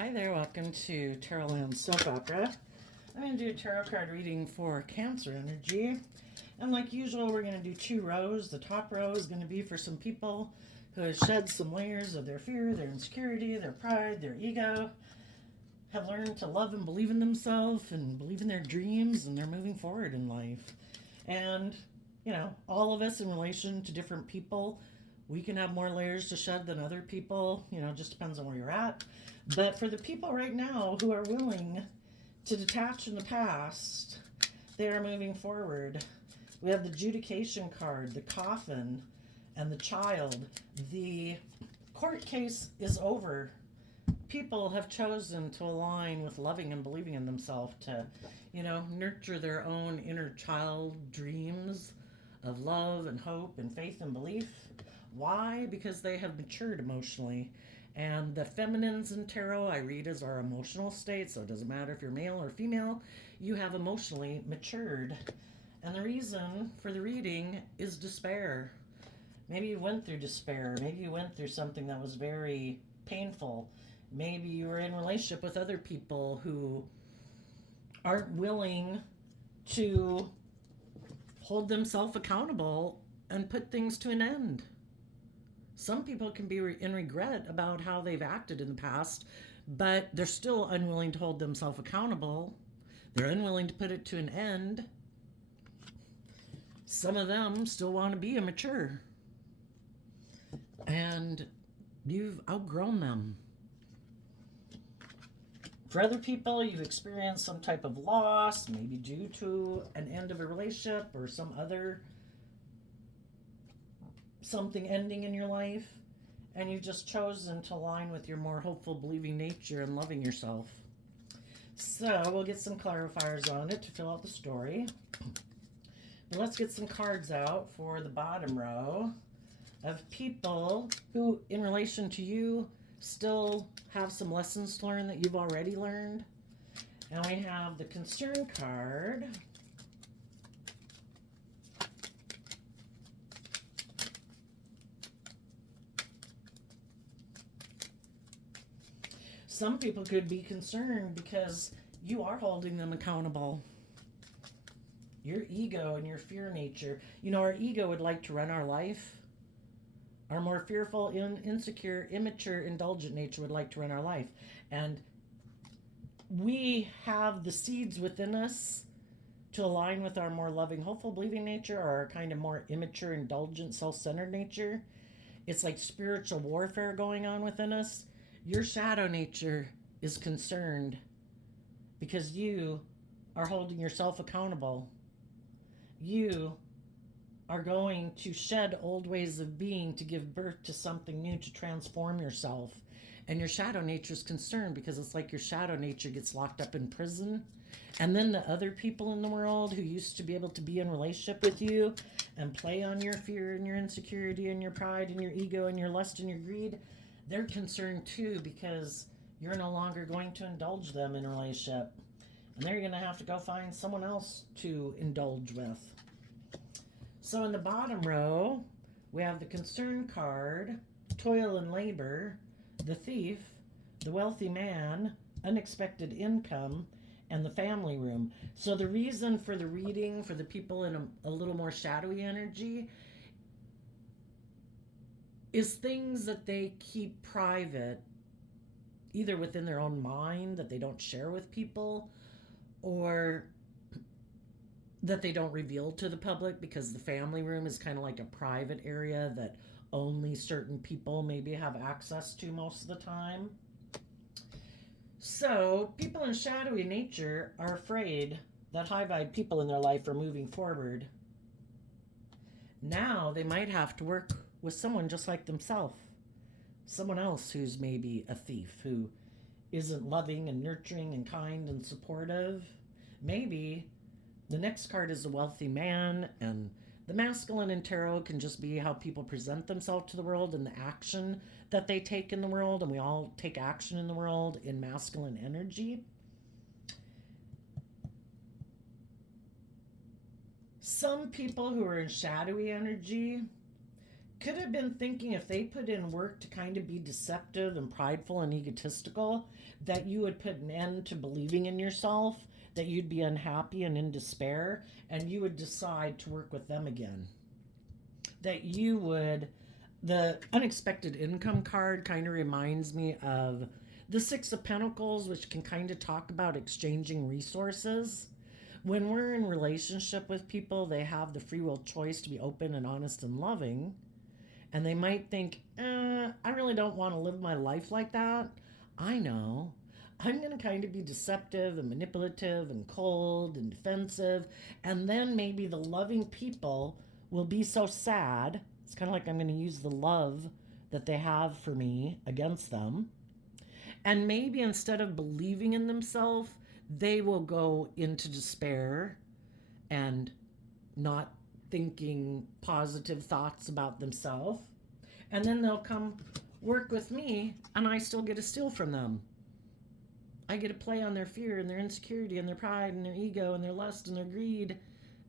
Hi there, welcome to Tarotland Soap Opera. I'm going to do a tarot card reading for Cancer energy. And like usual, we're going to do 2 rows. The top row is going to be for some people who have shed some layers of their fear, their insecurity, their pride, their ego, have learned to love and believe in themselves and believe in their dreams, and they're moving forward in life. And, all of us in relation to different people, we can have more layers to shed than other people. Just depends on where you're at. But for the people right now who are willing to detach from the past, they are moving forward. We have the adjudication card, the coffin, and the child. The court case is over. People have chosen to align with loving and believing in themselves to, nurture their own inner child dreams of love and hope and faith and belief. Why? Because they have matured emotionally. And the feminines in tarot I read as our emotional state, so it doesn't matter if you're male or female, you have emotionally matured. And the reason for the reading is despair. Maybe you went through despair. Maybe you went through something that was very painful. Maybe you were in a relationship with other people who aren't willing to hold themselves accountable and put things to an end. Some people can be in regret about how they've acted in the past, but they're still unwilling to hold themselves accountable. They're unwilling to put it to an end. Some of them still want to be immature. And you've outgrown them. For other people, you've experienced some type of loss, maybe due to an end of a relationship or some other something ending in your life, and you've just chosen to align with your more hopeful, believing nature and loving yourself. So we'll get some clarifiers on it to fill out the story. But let's get some cards out for the bottom row of people who, in relation to you, still have some lessons to learn that you've already learned. And we have the concern card. Some people could be concerned because you are holding them accountable. Your ego and your fear nature. Our ego would like to run our life. Our more fearful, insecure, immature, indulgent nature would like to run our life. And we have the seeds within us to align with our more loving, hopeful, believing nature, or our kind of more immature, indulgent, self-centered nature. It's like spiritual warfare going on within us. Your shadow nature is concerned because you are holding yourself accountable. You are going to shed old ways of being to give birth to something new, to transform yourself. And your shadow nature is concerned because it's like your shadow nature gets locked up in prison. And then the other people in the world who used to be able to be in relationship with you and play on your fear and your insecurity and your pride and your ego and your lust and your greed, they're concerned too because you're no longer going to indulge them in a relationship. And they're going to have to go find someone else to indulge with. So in the bottom row, we have the concern card, toil and labor, the thief, the wealthy man, unexpected income, and the family room. So the reason for the reading for the people in a little more shadowy energy is things that they keep private, either within their own mind that they don't share with people, or that they don't reveal to the public, because the family room is kind of like a private area that only certain people maybe have access to most of the time. So people in shadowy nature are afraid that high vibe people in their life are moving forward. Now they might have to work with someone just like themselves. Someone else who's maybe a thief, who isn't loving and nurturing and kind and supportive. Maybe the next card is a wealthy man, and the masculine in tarot can just be how people present themselves to the world and the action that they take in the world, and we all take action in the world in masculine energy. Some people who are in shadowy energy could have been thinking if they put in work to kind of be deceptive and prideful and egotistical, that you would put an end to believing in yourself, that you'd be unhappy and in despair, and you would decide to work with them again. That you would, the unexpected income card kind of reminds me of the Six of Pentacles, which can kind of talk about exchanging resources. When we're in relationship with people, they have the free will choice to be open and honest and loving. And they might think, I really don't want to live my life like that. I know. I'm going to kind of be deceptive and manipulative and cold and defensive. And then maybe the loving people will be so sad. It's kind of like I'm going to use the love that they have for me against them. And maybe instead of believing in themselves, they will go into despair and not thinking positive thoughts about themselves. And then they'll come work with me, and I still get to steal from them. I get to play on their fear and their insecurity and their pride and their ego and their lust and their greed.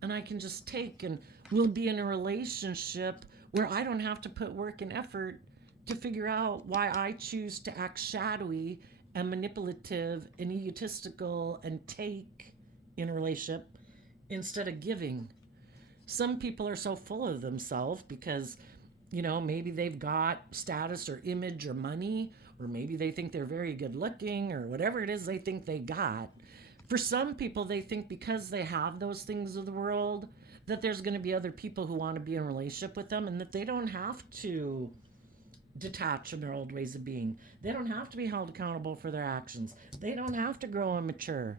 And I can just take, and we'll be in a relationship where I don't have to put work and effort to figure out why I choose to act shadowy and manipulative and egotistical and take in a relationship instead of giving. Some people are so full of themselves because, maybe they've got status or image or money, or maybe they think they're very good looking, or whatever it is they think they got. For some people, they think because they have those things of the world, that there's going to be other people who want to be in a relationship with them, and that they don't have to detach from their old ways of being. They don't have to be held accountable for their actions. They don't have to grow and mature.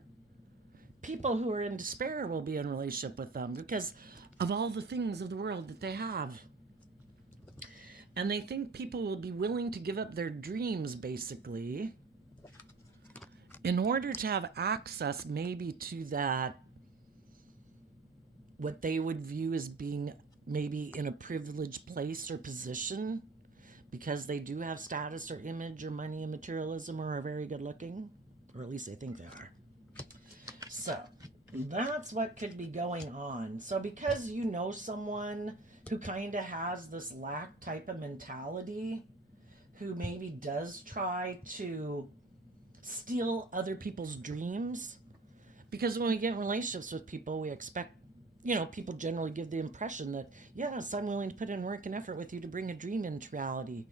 People who are in despair will be in a relationship with them because of all the things of the world that they have. And they think people will be willing to give up their dreams, basically, in order to have access maybe to that, what they would view as being maybe in a privileged place or position, because they do have status or image or money and materialism, or are very good looking, or at least they think they are. So that's what could be going on. So because you know someone who kind of has this lack type of mentality, who maybe does try to steal other people's dreams, because when we get in relationships with people, we expect, people generally give the impression that, yes, I'm willing to put in work and effort with you to bring a dream into reality.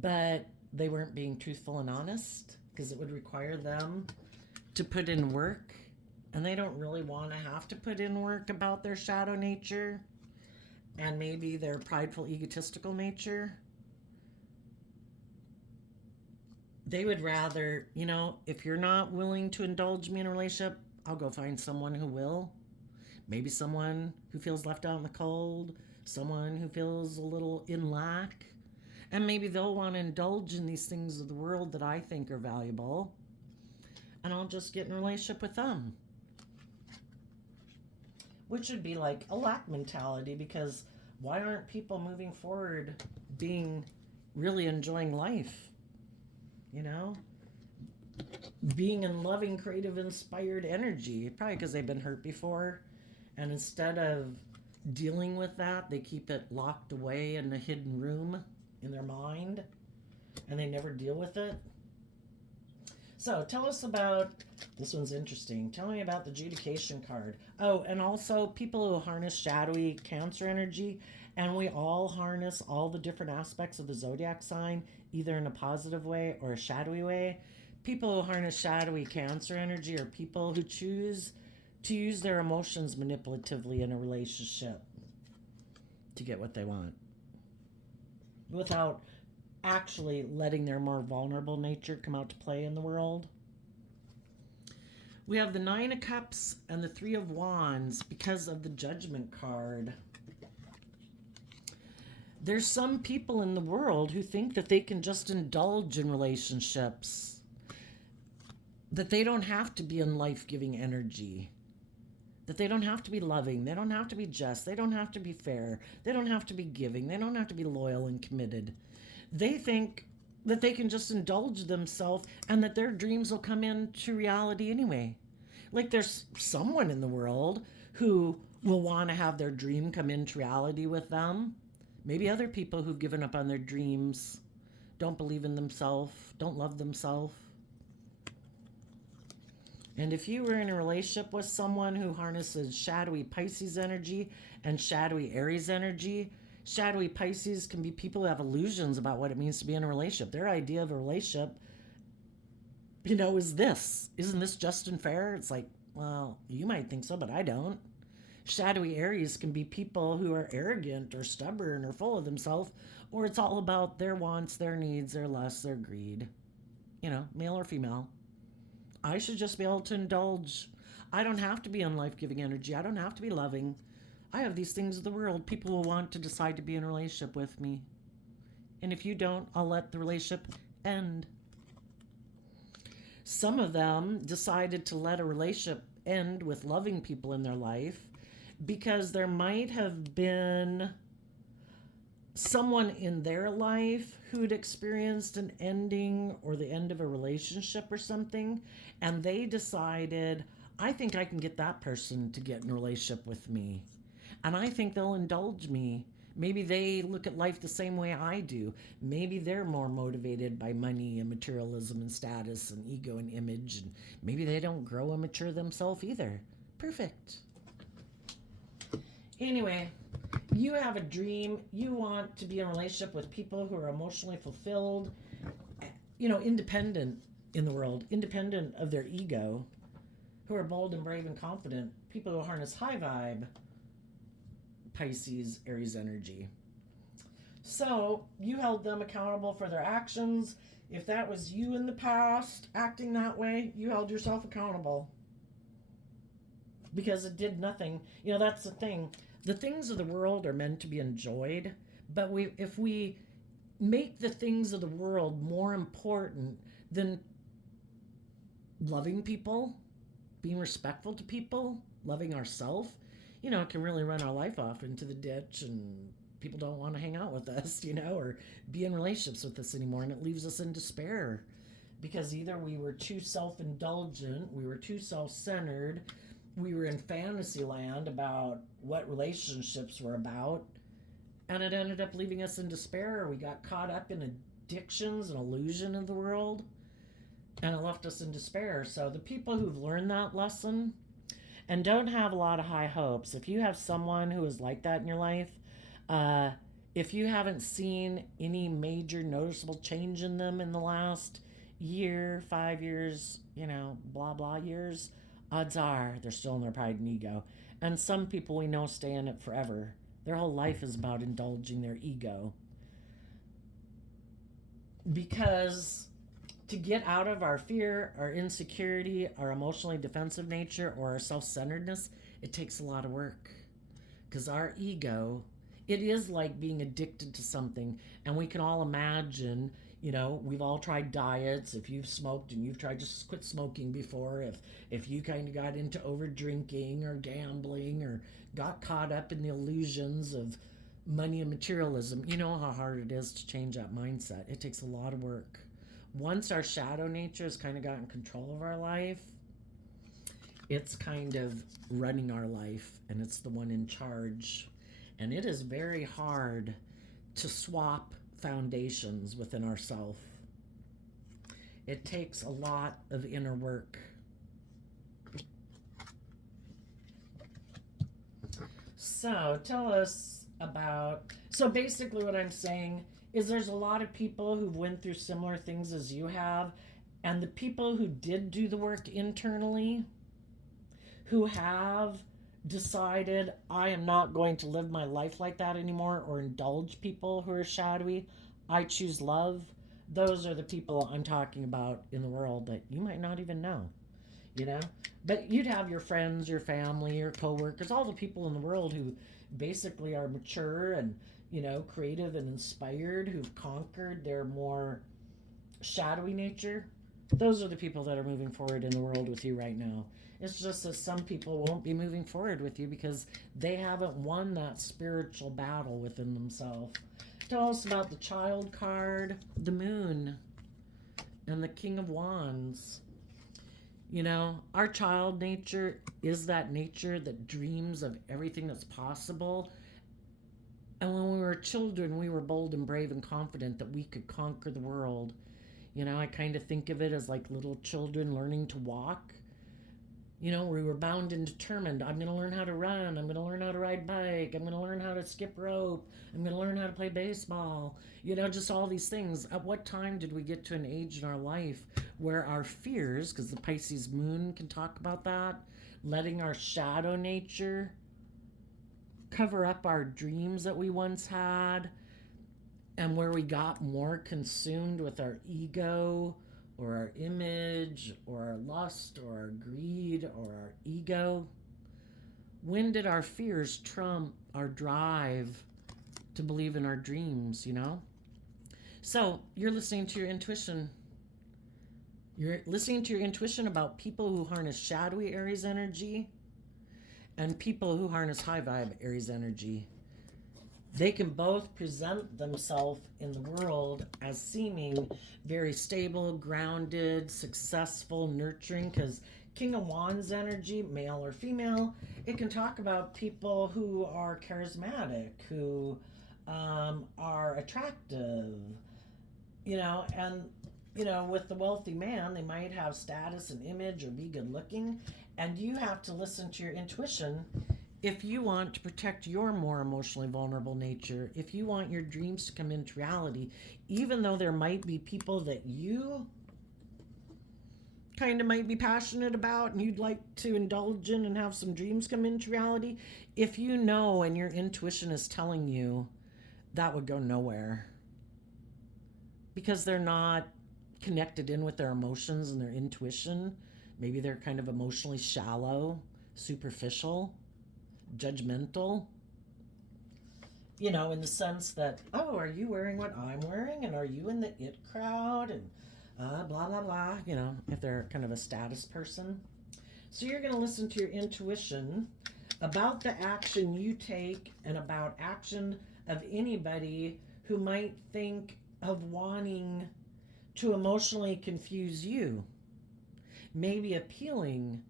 But they weren't being truthful and honest, because it would require them to put in work. And they don't really want to have to put in work about their shadow nature and maybe their prideful, egotistical nature. They would rather, if you're not willing to indulge me in a relationship, I'll go find someone who will. Maybe someone who feels left out in the cold, someone who feels a little in lack. And maybe they'll want to indulge in these things of the world that I think are valuable. And I'll just get in a relationship with them. Which would be like a lack mentality, because why aren't people moving forward being really enjoying life? Being in loving, creative, inspired energy. Probably because they've been hurt before. And instead of dealing with that, they keep it locked away in a hidden room in their mind, and they never deal with it. So tell us about, this one's interesting. Tell me about the adjudication card. Oh, and also people who harness shadowy Cancer energy, and we all harness all the different aspects of the zodiac sign, either in a positive way or a shadowy way. People who harness shadowy Cancer energy are people who choose to use their emotions manipulatively in a relationship to get what they want, without actually letting their more vulnerable nature come out to play in the world. We have the Nine of Cups and the Three of Wands because of the Judgment card. There's some people in the world who think that they can just indulge in relationships, that they don't have to be in life-giving energy, that they don't have to be loving, they don't have to be just, they don't have to be fair, they don't have to be giving, they don't have to be loyal and committed. They think that they can just indulge themselves and that their dreams will come into reality anyway. Like there's someone in the world who will want to have their dream come into reality with them, Maybe other people who've given up on their dreams, don't believe in themselves, don't love themselves. And if you were in a relationship with someone who harnesses shadowy Pisces energy and shadowy Aries energy, shadowy Pisces can be people who have illusions about what it means to be in a relationship. Their idea of a relationship, is this. Isn't this just and fair? It's like, well, you might think so, but I don't. Shadowy Aries can be people who are arrogant or stubborn or full of themselves, or it's all about their wants, their needs, their lusts, their greed. Male or female. I should just be able to indulge. I don't have to be in life giving energy. I don't have to be loving. I have these things of the world. People will want to decide to be in a relationship with me. And if you don't, I'll let the relationship end. Some of them decided to let a relationship end with loving people in their life because there might have been someone in their life who'd experienced an ending or the end of a relationship or something, and they decided, I think I can get that person to get in a relationship with me, and I think they'll indulge me. Maybe they look at life the same way I do. Maybe they're more motivated by money and materialism and status and ego and image, and maybe they don't grow and mature themselves either. Perfect. Anyway, you have a dream. You want to be in a relationship with people who are emotionally fulfilled, independent in the world, independent of their ego, who are bold and brave and confident, people who harness high vibe, Pisces, Aries energy. So you held them accountable for their actions. If that was you in the past acting that way, you held yourself accountable because it did nothing. That's the thing. The things of the world are meant to be enjoyed, but if we make the things of the world more important than loving people, being respectful to people, loving ourselves, it can really run our life off into the ditch, and people don't want to hang out with us, or be in relationships with us anymore, and it leaves us in despair because either we were too self-indulgent, we were too self-centered, we were in fantasy land about what relationships were about, and it ended up leaving us in despair. We got caught up in addictions and illusion of the world, and it left us in despair. So the people who've learned that lesson and don't have a lot of high hopes, if you have someone who is like that in your life, if you haven't seen any major noticeable change in them in the last year, 5 years, blah, blah years, odds are they're still in their pride and ego. And some people we know stay in it forever. Their whole life is about indulging their ego. Because to get out of our fear, our insecurity, our emotionally defensive nature, or our self-centeredness, it takes a lot of work. Because our ego, it is like being addicted to something. And we can all imagine, we've all tried diets. If you've smoked and you've tried to quit smoking before, if you kind of got into over drinking or gambling or got caught up in the illusions of money and materialism, you know how hard it is to change that mindset. It takes a lot of work. Once our shadow nature has kind of gotten control of our life, it's kind of running our life, and it's the one in charge. And it is very hard to swap foundations within ourselves. It takes a lot of inner work. So tell us about, so basically what I'm saying is there's a lot of people who've went through similar things as you have, and the people who did do the work internally, who have decided, I am not going to live my life like that anymore or indulge people who are shadowy, I choose love, those are the people I'm talking about in the world that you might not even know, But you'd have your friends, your family, your coworkers, all the people in the world who basically are mature and, creative and inspired, who've conquered their more shadowy nature. Those are the people that are moving forward in the world with you right now. It's just that some people won't be moving forward with you because they haven't won that spiritual battle within themselves. Tell us about the Child card, the Moon, and the King of Wands. Our child nature is that nature that dreams of everything that's possible And when we were children, we were bold and brave and confident that we could conquer the world. You know, I kind of think of it as like little children learning to walk. You know, we were bound and determined. I'm going to learn how to run. I'm going to learn how to ride bike. I'm going to learn how to skip rope. I'm going to learn how to play baseball. You know, just all these things. At what time did we get to an age in our life where our fears, because the Pisces moon can talk about that, letting our shadow nature cover up our dreams that we once had, and where we got more consumed with our ego or our image or our lust or our greed or our ego? When did our fears trump our drive to believe in our dreams, you know? So you're listening to your intuition. You're listening to your intuition about people who harness shadowy Aries energy and people who harness high vibe Aries energy. They can both present themselves in the world as seeming very stable, grounded, successful, nurturing, because King of Wands energy, male or female, it can talk about people who are charismatic, who are attractive, you know, and, you know, with the wealthy man, they might have status and image or be good looking, and you have to listen to your intuition. If you want to protect your more emotionally vulnerable nature, if you want your dreams to come into reality, even though there might be people that you kind of might be passionate about and you'd like to indulge in and have some dreams come into reality, if you know and your intuition is telling you, that would go nowhere. Because they're not connected in with their emotions and their intuition. Maybe they're kind of emotionally shallow, superficial, judgmental, you know, in the sense that, oh, are you wearing what I'm wearing, and are you in the it crowd, and blah blah blah, you know, if they're kind of a status person. So you're going to listen to your intuition about the action you take and about action of anybody who might think of wanting to emotionally confuse you, maybe appealing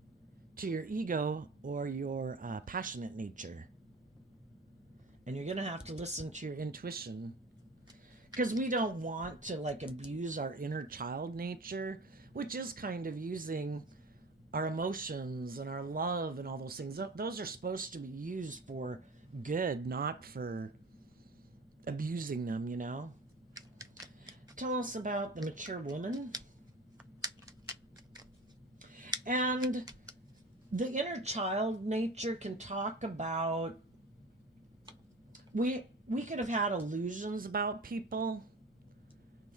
to your ego or your passionate nature. And you're going to have to listen to your intuition, because we don't want to like abuse our inner child nature, which is kind of using our emotions and our love and all those things. Those are supposed to be used for good, not for abusing them, you know. Tell us about the mature woman. And the inner child nature can talk about, we could have had illusions about people,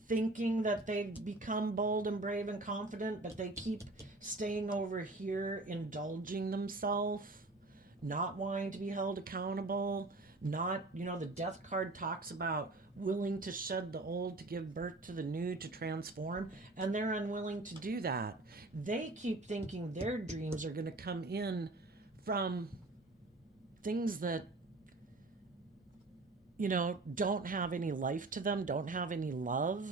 thinking that they'd become bold and brave and confident, but they keep staying over here, indulging themselves, not wanting to be held accountable, not, you know, the death card talks about willing to shed the old to give birth to the new, to transform, and they're unwilling to do that. They keep thinking their dreams are going to come in from things that, you know, don't have any life to them, don't have any love.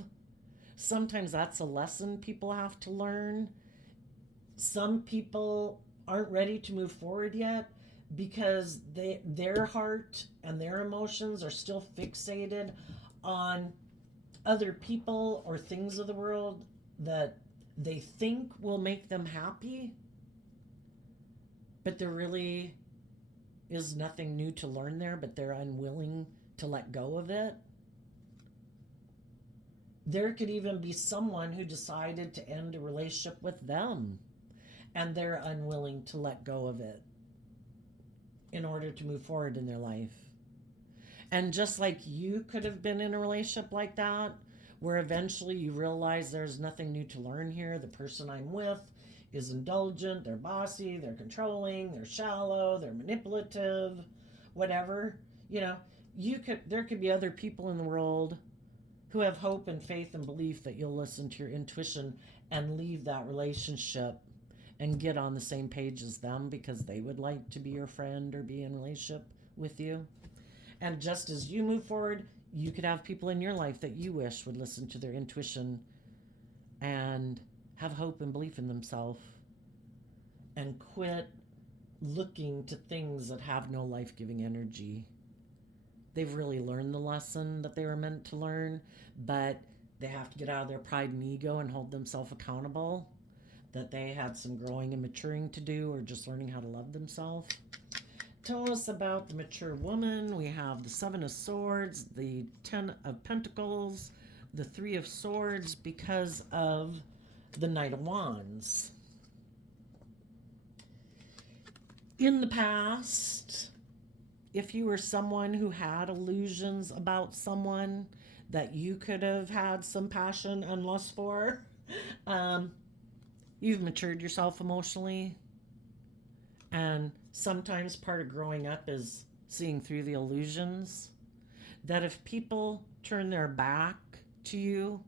Sometimes that's a lesson people have to learn. Some people aren't ready to move forward yet because their heart and their emotions are still fixated on other people or things of the world that they think will make them happy, but there really is nothing new to learn there, but they're unwilling to let go of it. There could even be someone who decided to end a relationship with them, and they're unwilling to let go of it in order to move forward in their life. And just like you could have been in a relationship like that, where eventually you realize there's nothing new to learn here. The person I'm with is indulgent, they're bossy, they're controlling, they're shallow, they're manipulative, whatever. You know, there could be other people in the world who have hope and faith and belief that you'll listen to your intuition and leave that relationship and get on the same page as them because they would like to be your friend or be in a relationship with you. And just as you move forward, you could have people in your life that you wish would listen to their intuition and have hope and belief in themselves and quit looking to things that have no life-giving energy they've really learned the lesson that they were meant to learn, but they have to get out of their pride and ego and hold themselves accountable, that they had some growing and maturing to do, or just learning how to love themselves. Tell us about the mature woman. We have the Seven of Swords, the Ten of Pentacles, the Three of Swords, because of the Knight of Wands. In the past, if you were someone who had illusions about someone that you could have had some passion and lust for, you've matured yourself emotionally. And sometimes part of growing up is seeing through the illusions. That if people turn their back to you,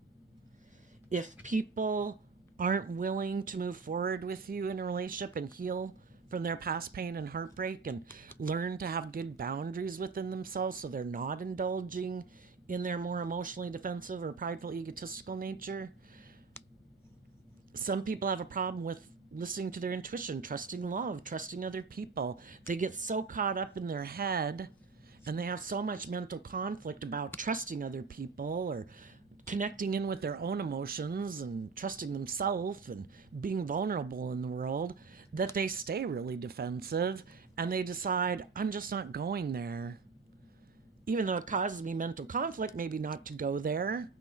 if people aren't willing to move forward with you in a relationship and heal from their past pain and heartbreak and learn to have good boundaries within themselves so they're not indulging in their more emotionally defensive or prideful, egotistical nature. Some people have a problem with listening to their intuition, trusting love, trusting other people. They get so caught up in their head and they have so much mental conflict about trusting other people or connecting in with their own emotions and trusting themselves and being vulnerable in the world, that they stay really defensive and they decide, I'm just not going there. Even though it causes me mental conflict, maybe not to go there,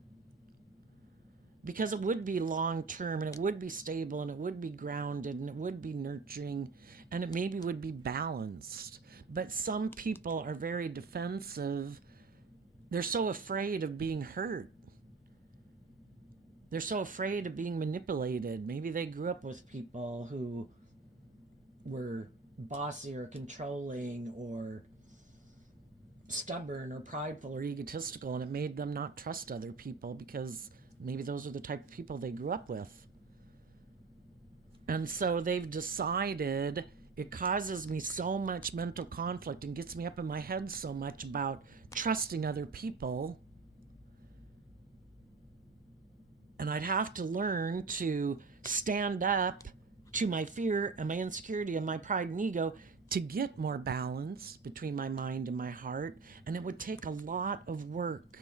because it would be long term and it would be stable and it would be grounded and it would be nurturing and it maybe would be balanced. But some people are very defensive. They're so afraid of being hurt. They're so afraid of being manipulated. Maybe they grew up with people who were bossy or controlling or stubborn or prideful or egotistical, and it made them not trust other people because maybe those are the type of people they grew up with. And so they've decided, it causes me so much mental conflict and gets me up in my head so much about trusting other people. And I'd have to learn to stand up to my fear and my insecurity and my pride and ego to get more balance between my mind and my heart. And it would take a lot of work.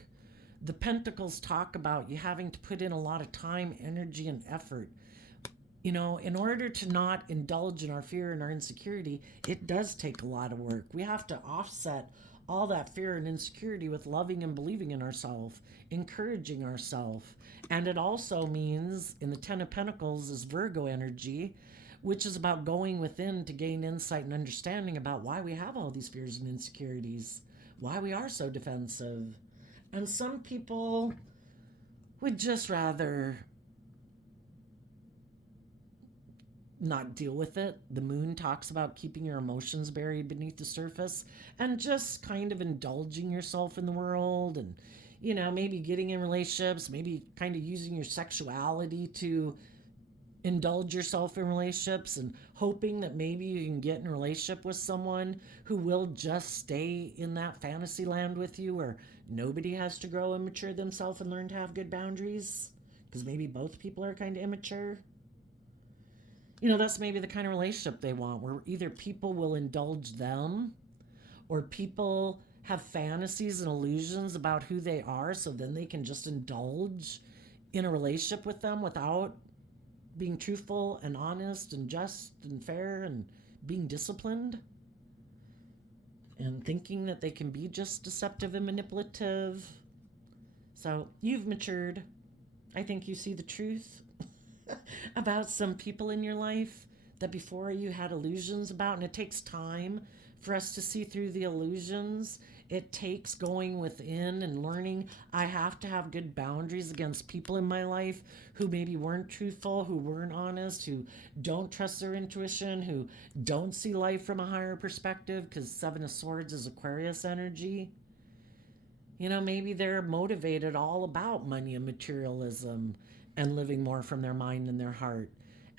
The Pentacles talk about you having to put in a lot of time, energy, and effort. You know, in order to not indulge in our fear and our insecurity, it does take a lot of work. We have to offset all that fear and insecurity with loving and believing in ourselves, encouraging ourselves. And it also means, in the Ten of Pentacles is Virgo energy, which is about going within to gain insight and understanding about why we have all these fears and insecurities, why we are so defensive. And some people would just rather not deal with it. The moon talks about keeping your emotions buried beneath the surface and just kind of indulging yourself in the world and, you know, maybe getting in relationships, maybe kind of using your sexuality to indulge yourself in relationships and hoping that maybe you can get in a relationship with someone who will just stay in that fantasy land with you where nobody has to grow and mature themselves and learn to have good boundaries because maybe both people are kind of immature. You know, that's maybe the kind of relationship they want, where either people will indulge them or people have fantasies and illusions about who they are, so then they can just indulge in a relationship with them without being truthful and honest and just and fair and being disciplined, and thinking that they can be just deceptive and manipulative. So you've matured. I think you see the truth about some people in your life that before you had illusions about, and it takes time for us to see through the illusions. It takes going within and learning. I have to have good boundaries against people in my life who maybe weren't truthful, who weren't honest, who don't trust their intuition, who don't see life from a higher perspective, because Seven of Swords is Aquarius energy. You know, maybe they're motivated all about money and materialism and living more from their mind and their heart.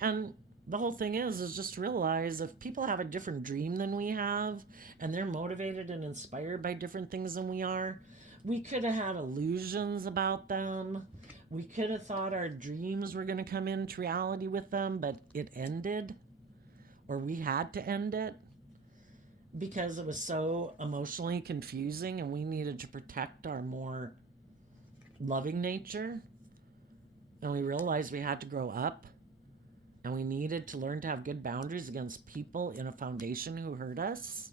And the whole thing is just realize if people have a different dream than we have and they're motivated and inspired by different things than we are, we could have had illusions about them. We could have thought our dreams were going to come into reality with them, but it ended, or we had to end it. because it was so emotionally confusing and we needed to protect our more loving nature. And we realized we had to grow up and we needed to learn to have good boundaries against people in a foundation who hurt us,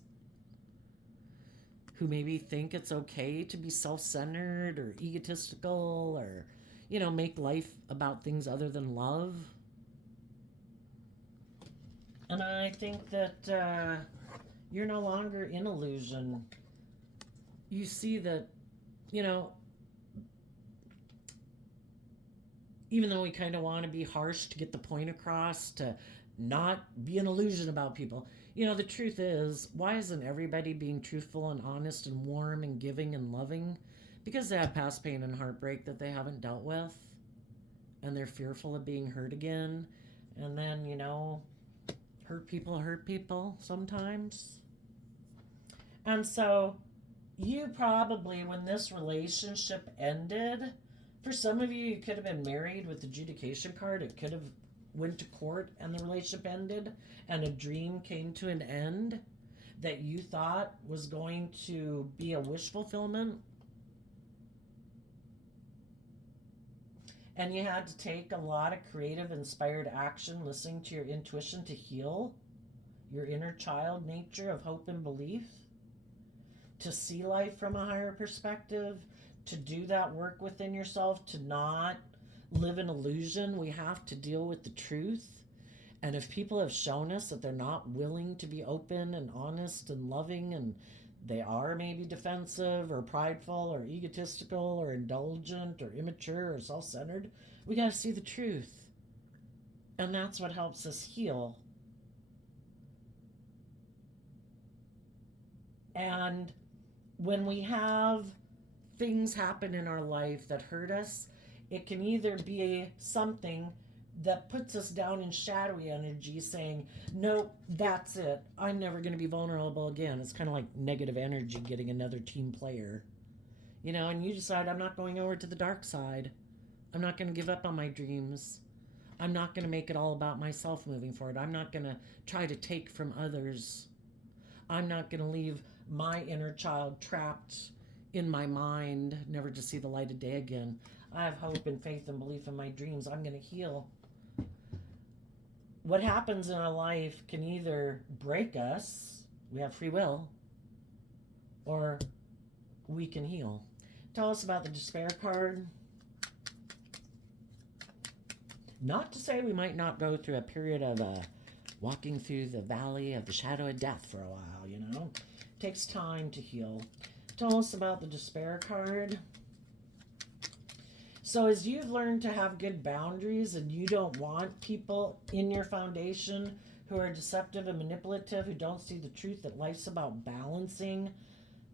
who maybe think it's okay to be self-centered or egotistical or, make life about things other than love. And I think that you're no longer in illusion. You see that, even though we kind of want to be harsh to get the point across, to not be an illusion about people, the truth is, why isn't everybody being truthful and honest and warm and giving and loving? Because they have past pain and heartbreak that they haven't dealt with. And they're fearful of being hurt again. And then, hurt people sometimes. And so, you probably, when this relationship ended, for some of you, you could have been married with the adjudication card. It could have went to court and the relationship ended and a dream came to an end that you thought was going to be a wish fulfillment. And you had to take a lot of creative, inspired action, listening to your intuition to heal your inner child nature of hope and belief, to see life from a higher perspective, to do that work within yourself, to not live in illusion. We have to deal with the truth. And if people have shown us that they're not willing to be open and honest and loving, and they are maybe defensive or prideful or egotistical or indulgent or immature or self-centered, we got to see the truth. And that's what helps us heal. And when we have things happen in our life that hurt us, it can either be something that puts us down in shadowy energy saying, nope, that's it. I'm never going to be vulnerable again. It's kind of like negative energy getting another team player. And you decide, I'm not going over to the dark side. I'm not going to give up on my dreams. I'm not going to make it all about myself moving forward. I'm not going to try to take from others. I'm not going to leave my inner child trapped in my mind, never to see the light of day again. I have hope and faith and belief in my dreams. I'm going to heal. What happens in our life can either break us, we have free will, or we can heal. Tell us about the despair card. Not to say we might not go through a period of walking through the valley of the shadow of death for a while, It takes time to heal. Tell us about the despair card. So as you've learned to have good boundaries and you don't want people in your foundation who are deceptive and manipulative, who don't see the truth that life's about balancing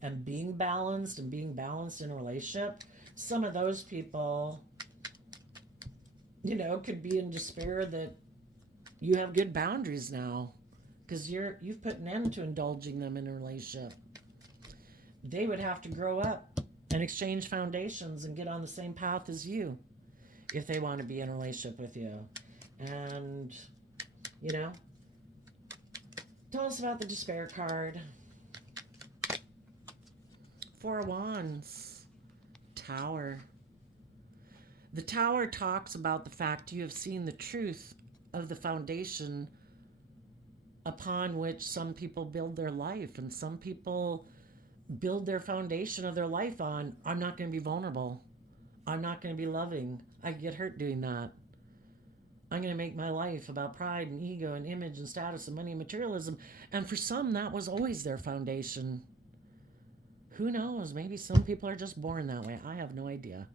and being balanced in a relationship, some of those people, could be in despair that you have good boundaries now because you've put an end to indulging them in a relationship. They would have to grow up and exchange foundations and get on the same path as you if they want to be in a relationship with you. And, tell us about the despair card. Four of Wands. Tower. The Tower talks about the fact you have seen the truth of the foundation upon which some people build their life, and some people build their foundation of their life on, I'm not going to be vulnerable. I'm not going to be loving. I get hurt doing that. I'm going to make my life about pride and ego and image and status and money and materialism. And for some, that was always their foundation. Who knows? Maybe some people are just born that way. I have no idea.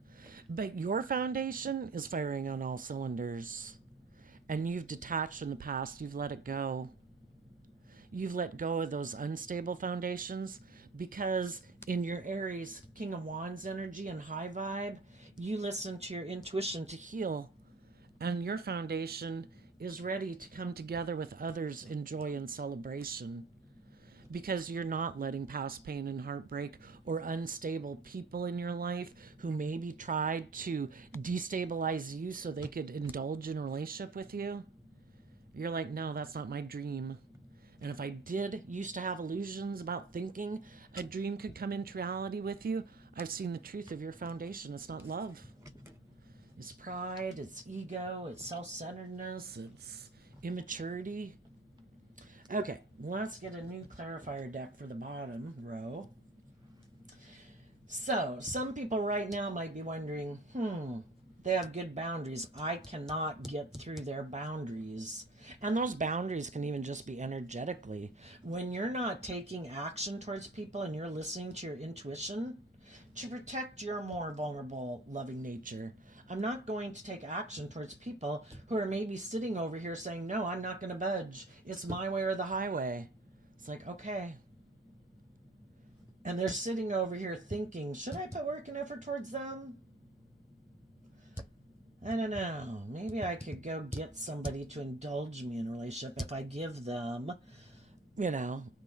But your foundation is firing on all cylinders. And you've detached from the past. You've let it go. You've let go of those unstable foundations. Because in your Aries, King of Wands energy and high vibe, you listen to your intuition to heal. And your foundation is ready to come together with others in joy and celebration. Because you're not letting past pain and heartbreak or unstable people in your life who maybe tried to destabilize you so they could indulge in a relationship with you. You're like, no, that's not my dream. And if I did used to have illusions about thinking a dream could come into reality with you, I've seen the truth of your foundation. It's not love. It's pride, it's ego, it's self-centeredness, it's immaturity. Okay, let's get a new clarifier deck for the bottom row. So, some people right now might be wondering, they have good boundaries. I cannot get through their boundaries. And those boundaries can even just be energetically. When you're not taking action towards people and you're listening to your intuition to protect your more vulnerable, loving nature, I'm not going to take action towards people who are maybe sitting over here saying, no, I'm not going to budge. It's my way or the highway. It's like, okay. And they're sitting over here thinking, should I put work and effort towards them? I don't know. Maybe I could go get somebody to indulge me in a relationship if I give them,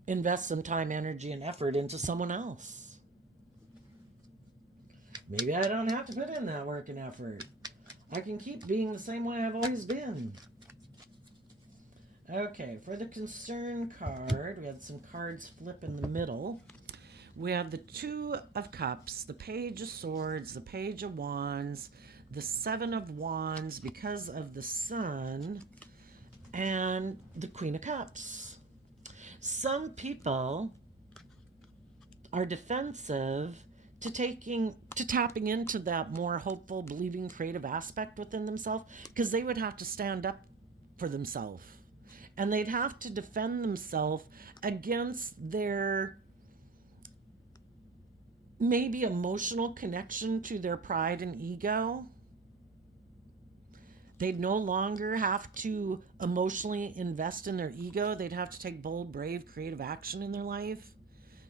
invest some time, energy, and effort into someone else. Maybe I don't have to put in that work and effort. I can keep being the same way I've always been. Okay, for the concern card, we had some cards flip in the middle. We have the Two of Cups, the Page of Swords, the Page of Wands, the Seven of Wands because of the Sun, and the Queen of Cups. Some people are defensive to tapping into that more hopeful, believing, creative aspect within themselves, because they would have to stand up for themselves. And they'd have to defend themselves against their maybe emotional connection to their pride and ego. They'd no longer have to emotionally invest in their ego. They'd have to take bold, brave, creative action in their life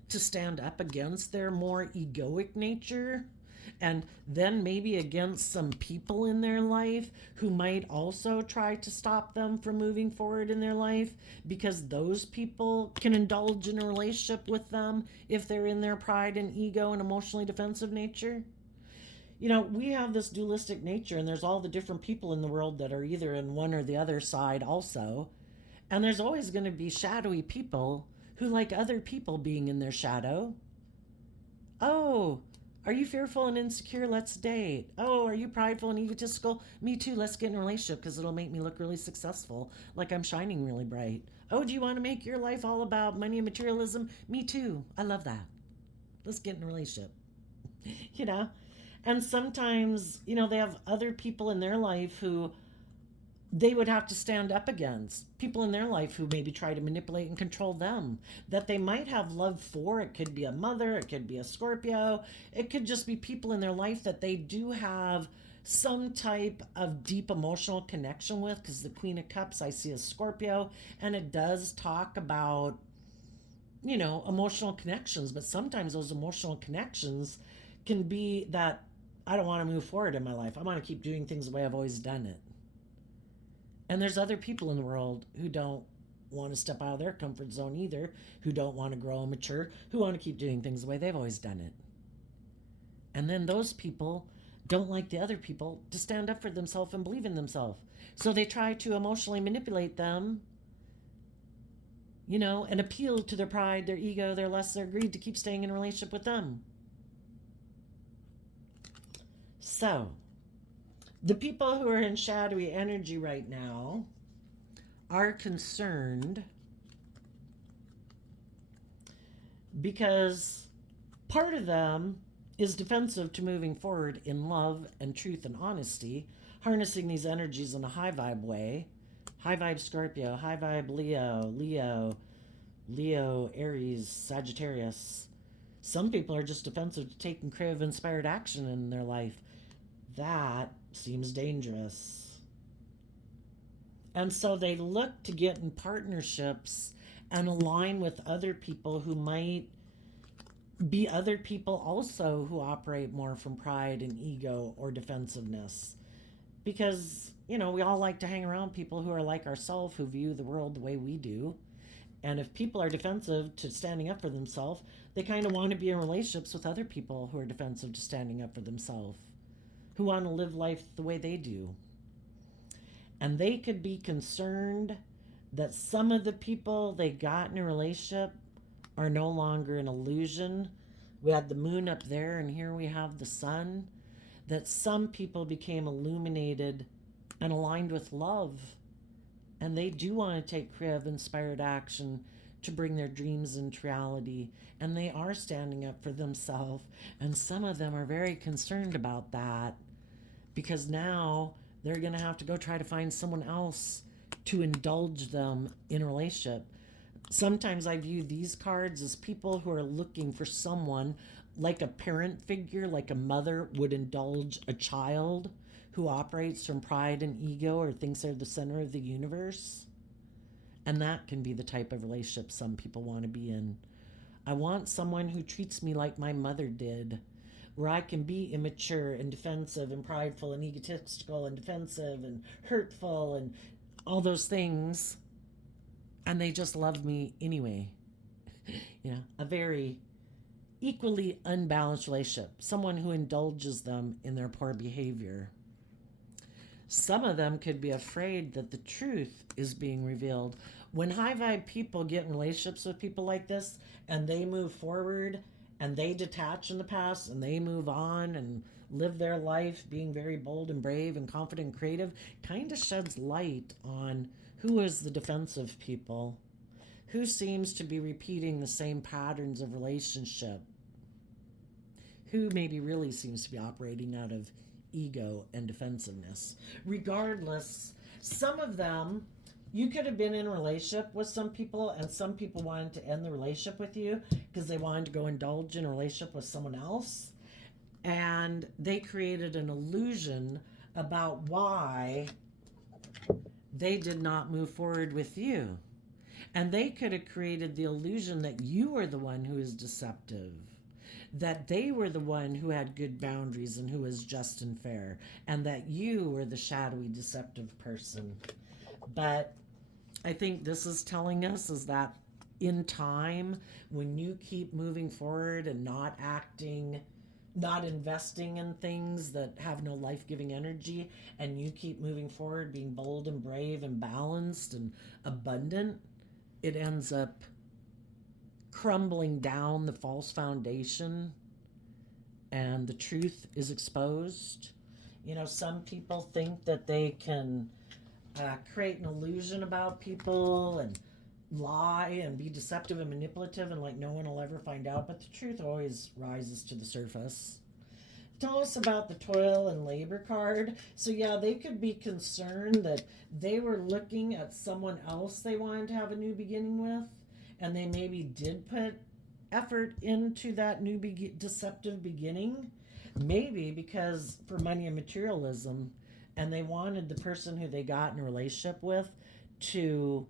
to stand up against their more egoic nature, and then maybe against some people in their life who might also try to stop them from moving forward in their life, because those people can indulge in a relationship with them if they're in their pride and ego and emotionally defensive nature. We have this dualistic nature, and there's all the different people in the world that are either in one or the other side also. And there's always going to be shadowy people who like other people being in their shadow. Oh, are you fearful and insecure? Let's date. Oh, are you prideful and egotistical? Me too. Let's get in a relationship because it'll make me look really successful, like I'm shining really bright. Oh, do you want to make your life all about money and materialism? Me too. I love that. Let's get in a relationship. And sometimes, they have other people in their life who they would have to stand up against, people in their life who maybe try to manipulate and control them, that they might have love for. It could be a mother, it could be a Scorpio, it could just be people in their life that they do have some type of deep emotional connection with, because the Queen of Cups I see as Scorpio, and it does talk about, emotional connections, but sometimes those emotional connections can be that I don't want to move forward in my life. I want to keep doing things the way I've always done it. And there's other people in the world who don't want to step out of their comfort zone either, who don't want to grow and mature, who want to keep doing things the way they've always done it. And then those people don't like the other people to stand up for themselves and believe in themselves. So they try to emotionally manipulate them, and appeal to their pride, their ego, their lust, their greed to keep staying in a relationship with them. So, the people who are in shadowy energy right now are concerned because part of them is defensive to moving forward in love and truth and honesty, harnessing these energies in a high vibe way. High vibe Scorpio, high vibe Leo, Aries, Sagittarius. Some people are just defensive to taking creative, inspired action in their life. That seems dangerous. And so they look to get in partnerships and align with other people who might be other people also who operate more from pride and ego or defensiveness. Because, we all like to hang around people who are like ourselves, who view the world the way we do. And if people are defensive to standing up for themselves, they kind of want to be in relationships with other people who are defensive to standing up for themselves, who want to live life the way they do. And they could be concerned that some of the people they got in a relationship are no longer an illusion. We had the moon up there, and here we have the sun. That some people became illuminated and aligned with love, and they do want to take creative, inspired action to bring their dreams into reality, and they are standing up for themselves. And some of them are very concerned about that because now they're going to have to go try to find someone else to indulge them in a relationship. Sometimes I view these cards as people who are looking for someone like a parent figure, like a mother would indulge a child who operates from pride and ego or thinks they're the center of the universe. And that can be the type of relationship some people want to be in. I want someone who treats me like my mother did, where I can be immature and defensive and prideful and egotistical and defensive and hurtful and all those things, and they just love me anyway. A very equally unbalanced relationship, someone who indulges them in their poor behavior. Some of them could be afraid that the truth is being revealed. When high vibe people get in relationships with people like this and they move forward and they detach in the past and they move on and live their life being very bold and brave and confident and creative, kind of sheds light on who is the defensive people, who seems to be repeating the same patterns of relationship, who maybe really seems to be operating out of ego and defensiveness. Regardless, some of them, you could have been in a relationship with some people and some people wanted to end the relationship with you because they wanted to go indulge in a relationship with someone else, and they created an illusion about why they did not move forward with you. And they could have created the illusion that you were the one who is deceptive, that they were the one who had good boundaries and who was just and fair, and that you were the shadowy, deceptive person. But I think this is telling us is that in time, when you keep moving forward and not acting, not investing in things that have no life-giving energy, and you keep moving forward, being bold and brave and balanced and abundant, it ends up crumbling down the false foundation and the truth is exposed. Some people think that they can create an illusion about people and lie and be deceptive and manipulative and like no one will ever find out, but the truth always rises to the surface. Tell us about the toil and labor card. So yeah, they could be concerned that they were looking at someone else they wanted to have a new beginning with, and they maybe did put effort into that new deceptive beginning, maybe because for money and materialism, and they wanted the person who they got in a relationship with to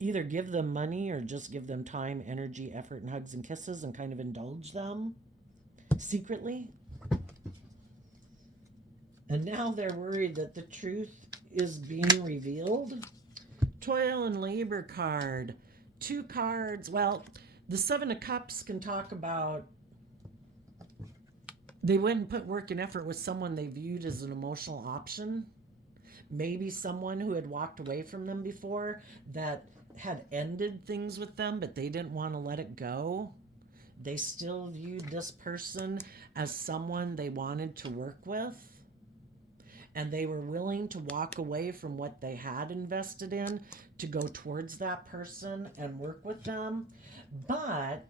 either give them money or just give them time, energy, effort, and hugs and kisses and kind of indulge them secretly. And now they're worried that the truth is being revealed. Toil and labor card. 2 cards. Well, the 7 of Cups can talk about they went and put work and effort with someone they viewed as an emotional option. Maybe someone who had walked away from them before that had ended things with them, but they didn't want to let it go. They still viewed this person as someone they wanted to work with, and they were willing to walk away from what they had invested in to go towards that person and work with them. But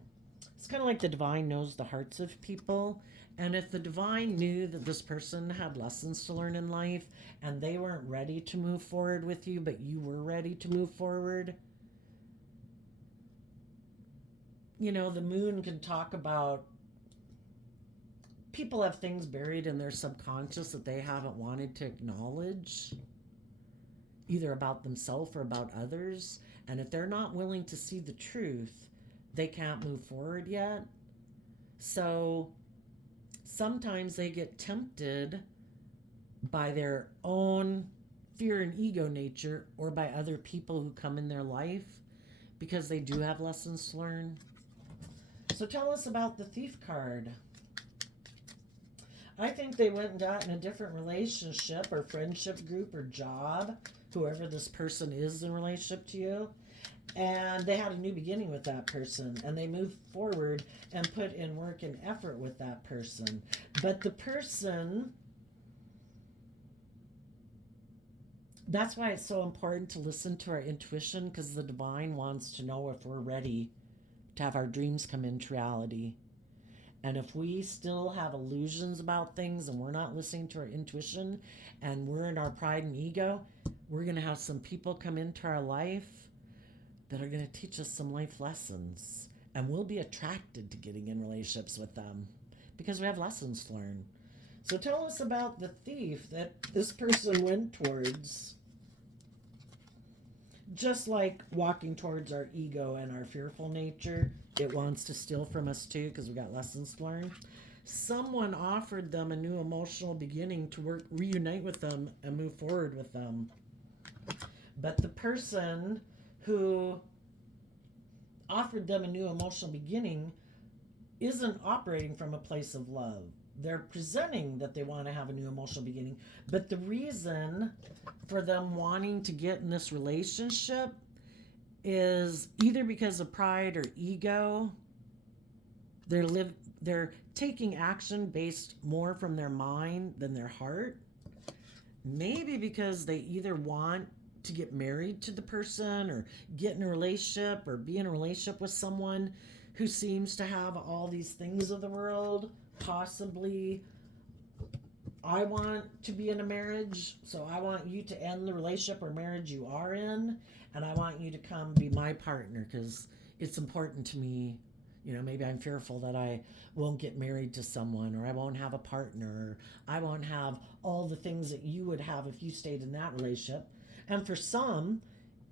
it's kind of like the divine knows the hearts of people. And if the divine knew that this person had lessons to learn in life and they weren't ready to move forward with you, but you were ready to move forward, the moon can talk about people have things buried in their subconscious that they haven't wanted to acknowledge, either about themselves or about others. And if they're not willing to see the truth, they can't move forward yet. So sometimes they get tempted by their own fear and ego nature or by other people who come in their life because they do have lessons to learn. So tell us about the Thief card. I think they went and got in a different relationship or friendship group or job, whoever this person is in relationship to you. And they had a new beginning with that person, and they moved forward and put in work and effort with that person. But the person, that's why it's so important to listen to our intuition, because the divine wants to know if we're ready to have our dreams come into reality. And if we still have illusions about things and we're not listening to our intuition and we're in our pride and ego, we're going to have some people come into our life that are going to teach us some life lessons. And we'll be attracted to getting in relationships with them because we have lessons to learn. So tell us about the thief that this person went towards. Just like walking towards our ego and our fearful nature, it wants to steal from us too because we got lessons to learn. Someone offered them a new emotional beginning to reunite with them and move forward with them. But the person who offered them a new emotional beginning isn't operating from a place of love. They're presenting that they want to have a new emotional beginning, but the reason for them wanting to get in this relationship is either because of pride or ego. They're taking action based more from their mind than their heart. Maybe because they either want to get married to the person or get in a relationship or be in a relationship with someone who seems to have all these things of the world. Possibly, I want to be in a marriage, so I want you to end the relationship or marriage you are in, and I want you to come be my partner because it's important to me. You know, maybe I'm fearful that I won't get married to someone, or I won't have a partner, or I won't have all the things that you would have if you stayed in that relationship. And for some,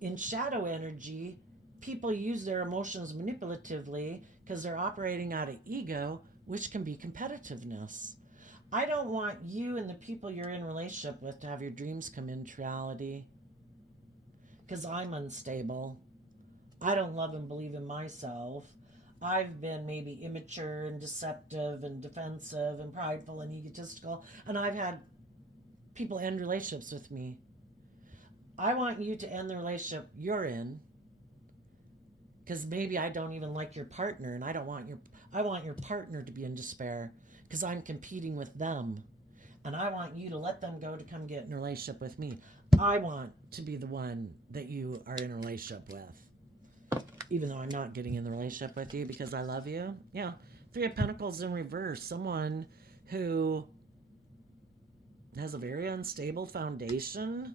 in shadow energy, people use their emotions manipulatively because they're operating out of ego, which can be competitiveness. I don't want you and the people you're in relationship with to have your dreams come into reality because I'm unstable. I don't love and believe in myself. I've been maybe immature and deceptive and defensive and prideful and egotistical, and I've had people end relationships with me. I want you to end the relationship you're in because maybe I don't even like your partner, and I want your partner to be in despair because I'm competing with them, and I want you to let them go to come get in a relationship with me. I want to be the one that you are in a relationship with, even though I'm not getting in the relationship with you because I love you. Yeah, Three of Pentacles in reverse, someone who has a very unstable foundation,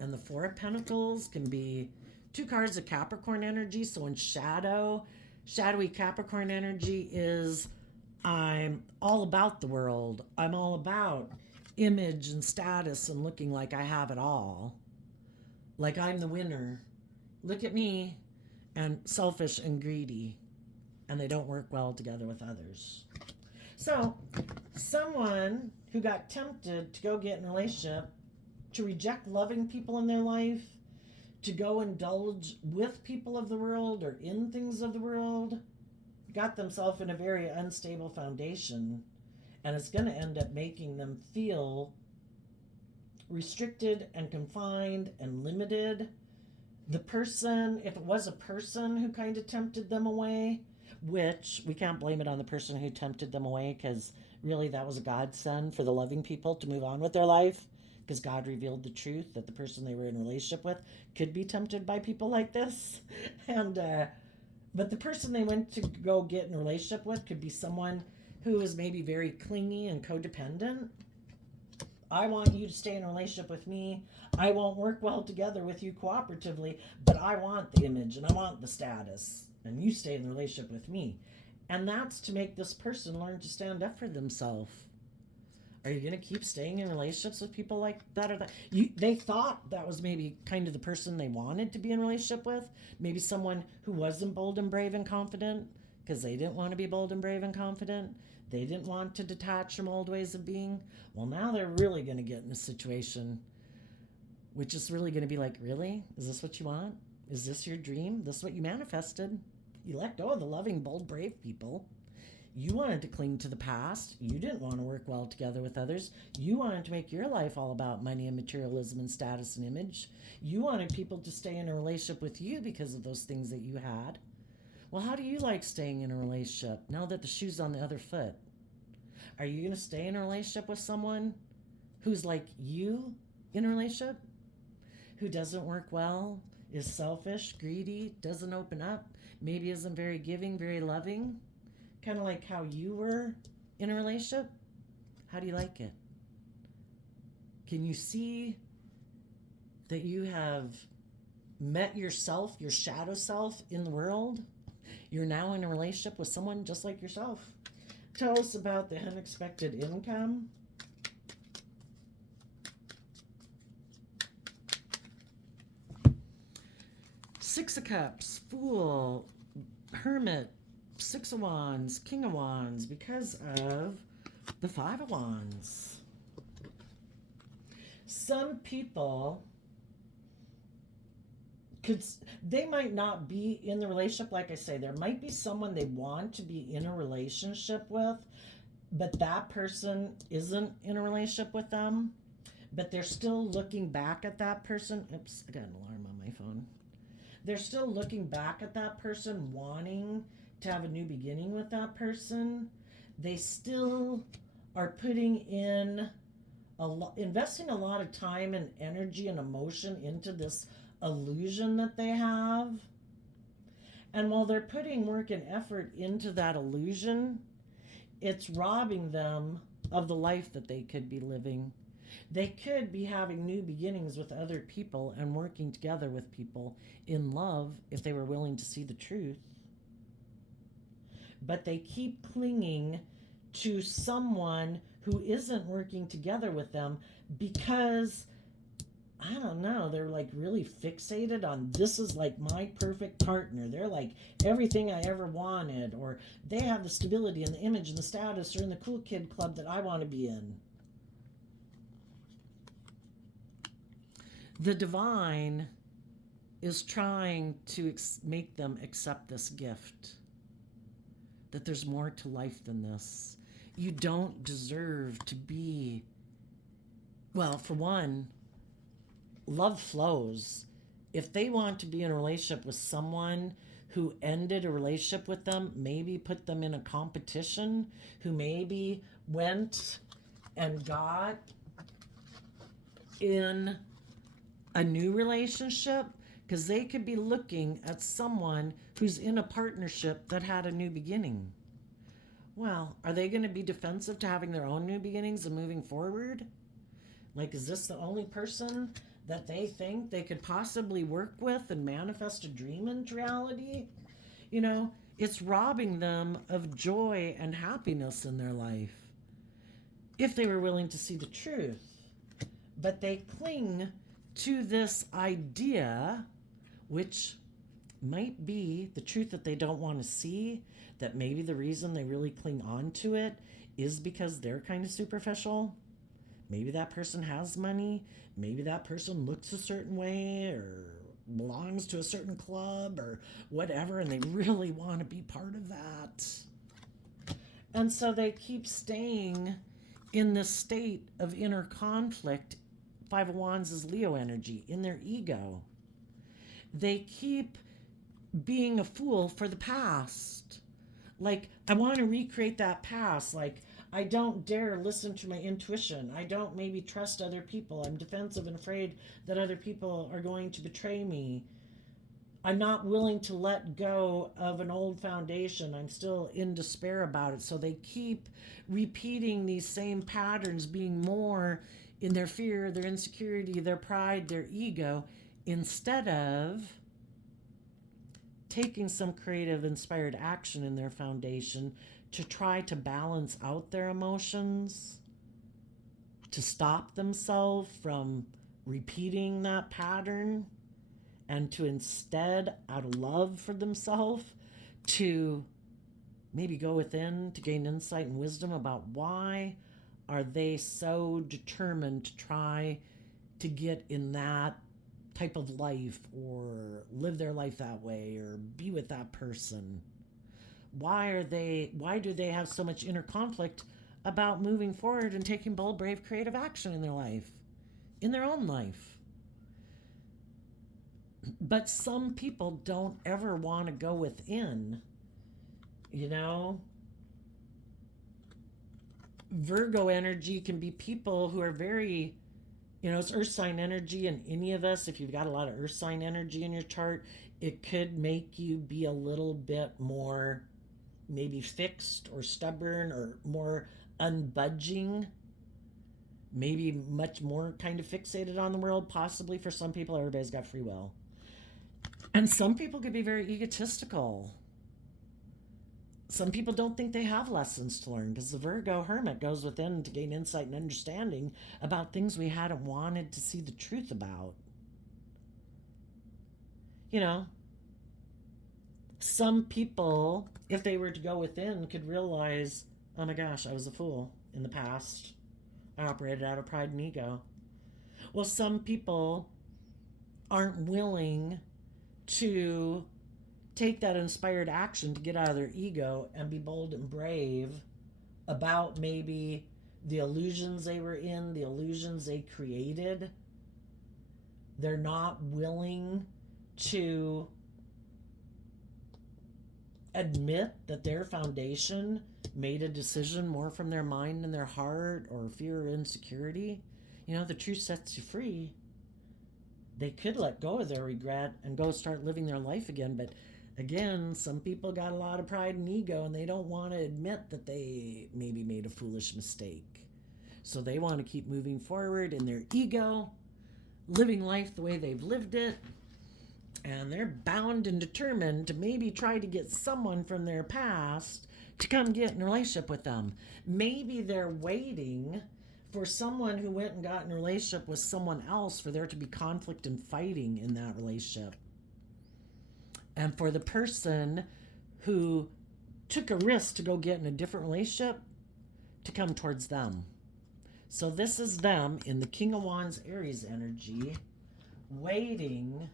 and the Four of Pentacles can be two cards of Capricorn energy. So in shadowy Capricorn energy is I'm all about the world. I'm all about image and status and looking like I have it all. Like I'm the winner. Look at me. And selfish and greedy. And they don't work well together with others. So someone who got tempted to go get in a relationship, to reject loving people in their life, to go indulge with people of the world or in things of the world, got themselves in a very unstable foundation, and it's going to end up making them feel restricted and confined and limited. The person, if it was a person who kind of tempted them away, which we can't blame it on the person who tempted them away because really that was a godsend for the loving people to move on with their life, because God revealed the truth that the person they were in a relationship with could be tempted by people like this. And but the person they went to go get in a relationship with could be someone who is maybe very clingy and codependent. I want you to stay in a relationship with me. I won't work well together with you cooperatively, but I want the image and I want the status, and you stay in the relationship with me. And that's to make this person learn to stand up for themselves. Are you going to keep staying in relationships with people like that? Or that they thought that was maybe kind of the person they wanted to be in a relationship with. Maybe someone who wasn't bold and brave and confident because they didn't want to be bold and brave and confident. They didn't want to detach from old ways of being. Well, now they're really going to get in a situation which is really going to be like, really? Is this what you want? Is this your dream? This is what you manifested? You let go of the loving, bold, brave people. You wanted to cling to the past. You didn't want to work well together with others. You wanted to make your life all about money and materialism and status and image. You wanted people to stay in a relationship with you because of those things that you had. Well, how do you like staying in a relationship now that the shoe's on the other foot? Are you going to stay in a relationship with someone who's like you in a relationship? Who doesn't work well, is selfish, greedy, doesn't open up, maybe isn't very giving, very loving? Kind of like how you were in a relationship? How do you like it? Can you see that you have met yourself, your shadow self in the world? You're now in a relationship with someone just like yourself. Tell us about the unexpected income. Six of Cups, Fool, Hermit, Six of Wands, King of Wands, because of the Five of Wands. Some people they might not be in the relationship. Like I say, there might be someone they want to be in a relationship with, but that person isn't in a relationship with them, but they're still looking back at that person. Oops, I got an alarm on my phone. They're still looking back at that person, wanting to have a new beginning with that person. They still are putting in investing a lot of time and energy and emotion into this illusion that they have. And while they're putting work and effort into that illusion, it's robbing them of the life that they could be living. They could be having new beginnings with other people and working together with people in love if they were willing to see the truth. But they keep clinging to someone who isn't working together with them because, I don't know, they're like really fixated on, this is like my perfect partner. They're like everything I ever wanted, or they have the stability and the image and the status, or in the cool kid club that I want to be in. The divine is trying to make them accept this gift, that there's more to life than this. You don't deserve to be, well, for one, love flows. If they want to be in a relationship with someone who ended a relationship with them, maybe put them in a competition, who maybe went and got in a new relationship, because they could be looking at someone who's in a partnership that had a new beginning. Well, are they going to be defensive to having their own new beginnings and moving forward? Like, is this the only person that they think they could possibly work with and manifest a dream into reality? You know, it's robbing them of joy and happiness in their life if they were willing to see the truth. But they cling to this idea, which might be the truth that they don't want to see, that maybe the reason they really cling on to it is because they're kind of superficial. Maybe that person has money. Maybe that person looks a certain way or belongs to a certain club or whatever, and they really want to be part of that. And so they keep staying in this state of inner conflict. Five of Wands is Leo energy, in their ego. They keep being a fool for the past. Like, I want to recreate that past. Like, I don't dare listen to my intuition. I don't maybe trust other people. I'm defensive and afraid that other people are going to betray me. I'm not willing to let go of an old foundation. I'm still in despair about it. So they keep repeating these same patterns, being more in their fear, their insecurity, their pride, their ego, instead of taking some creative, inspired action in their foundation to try to balance out their emotions, to stop themselves from repeating that pattern, and to instead, out of love for themselves, to maybe go within to gain insight and wisdom about why are they so determined to try to get in that type of life or live their life that way or be with that person. why do they have so much inner conflict about moving forward and taking bold, brave, creative action in their life, in their own life? But some people don't ever want to go within, you know? Virgo energy can be people who are very, it's earth sign energy, and any of us, if you've got a lot of earth sign energy in your chart, it could make you be a little bit more maybe fixed or stubborn or more unbudging, maybe much more kind of fixated on the world. Possibly for some people, everybody's got free will. And some people could be very egotistical. Some people don't think they have lessons to learn, because the Virgo hermit goes within to gain insight and understanding about things we hadn't wanted to see the truth about. Some people, if they were to go within, could realize, oh my gosh, I was a fool in the past. I operated out of pride and ego. Well, some people aren't willing to take that inspired action to get out of their ego and be bold and brave about maybe the illusions they were in, the illusions they created. They're not willing to admit that their foundation made a decision more from their mind and their heart, or fear or insecurity. The truth sets you free. They could let go of their regret and go start living their life again. But again, some people got a lot of pride and ego, and they don't want to admit that they maybe made a foolish mistake. So they want to keep moving forward in their ego, living life the way they've lived it. And they're bound and determined to maybe try to get someone from their past to come get in a relationship with them. Maybe they're waiting for someone who went and got in a relationship with someone else for there to be conflict and fighting in that relationship. And for the person who took a risk to go get in a different relationship to come towards them. So this is them in the King of Wands Aries energy, waiting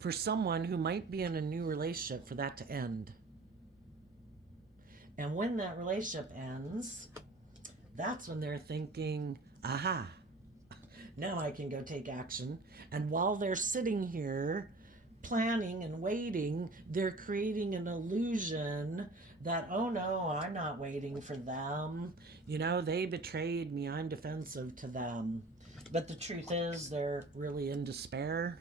for someone who might be in a new relationship for that to end. And when that relationship ends, that's when they're thinking, aha, now I can go take action. And while they're sitting here planning and waiting, they're creating an illusion that, oh no, I'm not waiting for them. They betrayed me. I'm defensive to them. But the truth is, they're really in despair.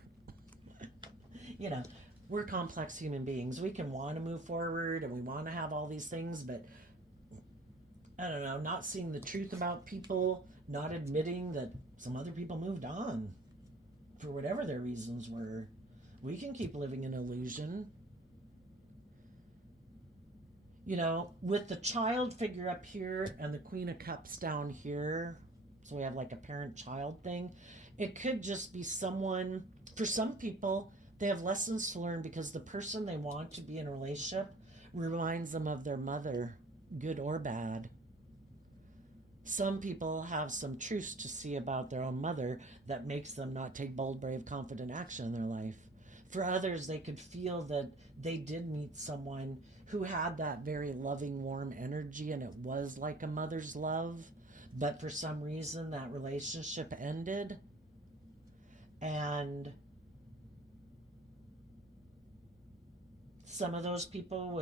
We're complex human beings. We can want to move forward and we want to have all these things, but I don't know, not seeing the truth about people, not admitting that some other people moved on for whatever their reasons were. We can keep living in illusion. With the child figure up here and the Queen of Cups down here, so we have like a parent-child thing, it could just be someone, for some people, they have lessons to learn because the person they want to be in a relationship reminds them of their mother, good or bad. Some people have some truths to see about their own mother that makes them not take bold, brave, confident action in their life. For others, they could feel that they did meet someone who had that very loving, warm energy, and it was like a mother's love, but for some reason that relationship ended. And some of those people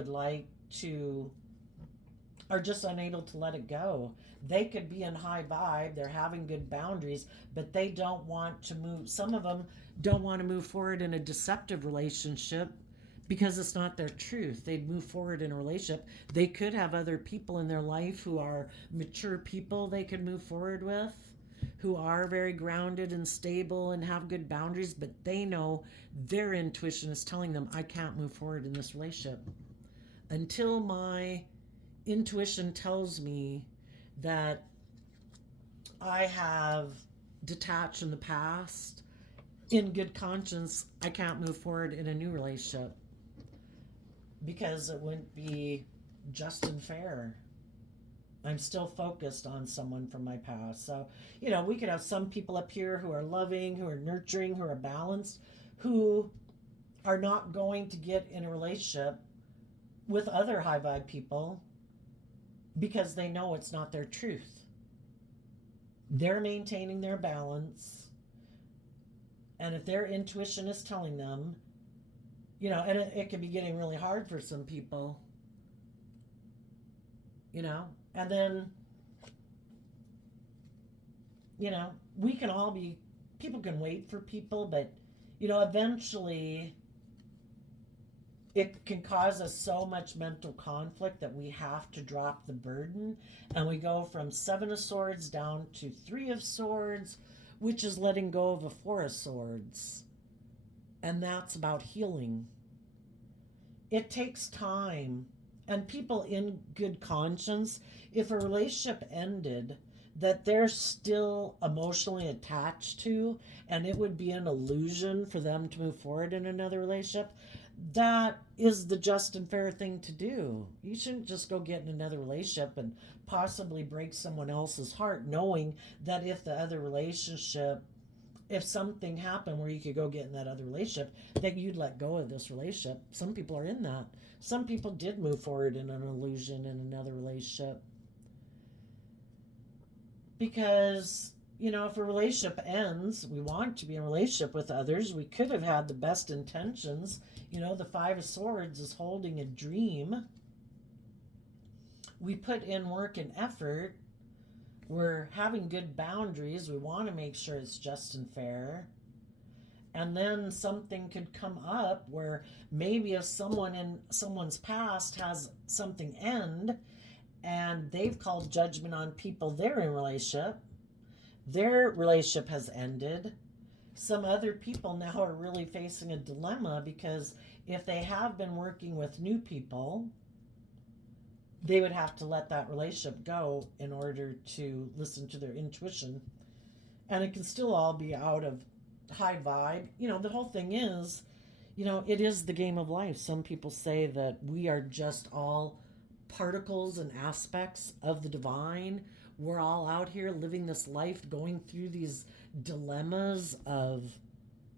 are just unable to let it go. They could be in high vibe, they're having good boundaries, but they don't want to move. Some of them don't want to move forward in a deceptive relationship because it's not their truth. They'd move forward in a relationship. They could have other people in their life who are mature people they could move forward with, who are very grounded and stable and have good boundaries, but they know their intuition is telling them, I can't move forward in this relationship until my intuition tells me that I have detached in the past. In good conscience, I can't move forward in a new relationship because it wouldn't be just and fair. I'm still focused on someone from my past. So, we could have some people up here who are loving, who are nurturing, who are balanced, who are not going to get in a relationship with other high vibe people because they know it's not their truth. They're maintaining their balance. And if their intuition is telling them, and it can be getting really hard for some people, and then, we can all be, people can wait for people, but, eventually it can cause us so much mental conflict that we have to drop the burden, and we go from 7 of Swords down to 3 of Swords, which is letting go of a 4 of Swords. And that's about healing. It takes time. And people in good conscience, if a relationship ended that they're still emotionally attached to, and it would be an illusion for them to move forward in another relationship, that is the just and fair thing to do. You shouldn't just go get in another relationship and possibly break someone else's heart, knowing that if the other relationship, if something happened where you could go get in that other relationship, that you'd let go of this relationship. Some people are in that. Some people did move forward in an illusion in another relationship. Because, if a relationship ends, we want to be in a relationship with others. We could have had the best intentions. The 5 of Swords is holding a dream. We put in work and effort. We're having good boundaries. We want to make sure it's just and fair. And then something could come up where maybe if someone in someone's past has something end and they've called judgment on people they're in relationship, their relationship has ended. Some other people now are really facing a dilemma because if they have been working with new people, they would have to let that relationship go in order to listen to their intuition. And it can still all be out of high vibe. The whole thing is, it is the game of life. Some people say that we are just all particles and aspects of the divine. We're all out here living this life, going through these dilemmas of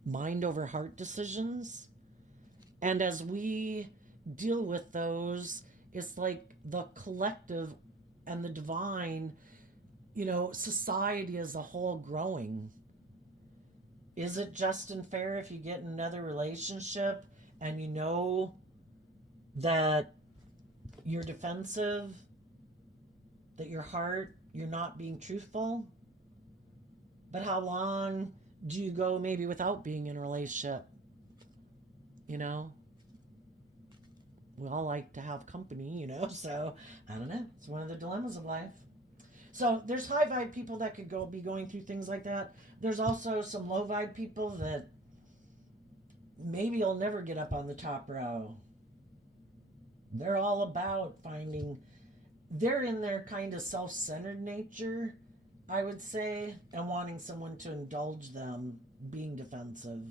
mind over heart decisions. And as we deal with those, it's like the collective and the divine, society as a whole growing. Is it just and fair if you get in another relationship and you know that you're defensive, that your heart, you're not being truthful? But how long do you go maybe without being in a relationship? We all like to have company, so I don't know. It's one of the dilemmas of life. So there's high vibe people that could be going through things like that. There's also some low vibe people that maybe you'll never get up on the top row. They're all about they're in their kind of self-centered nature, I would say, and wanting someone to indulge them, being defensive.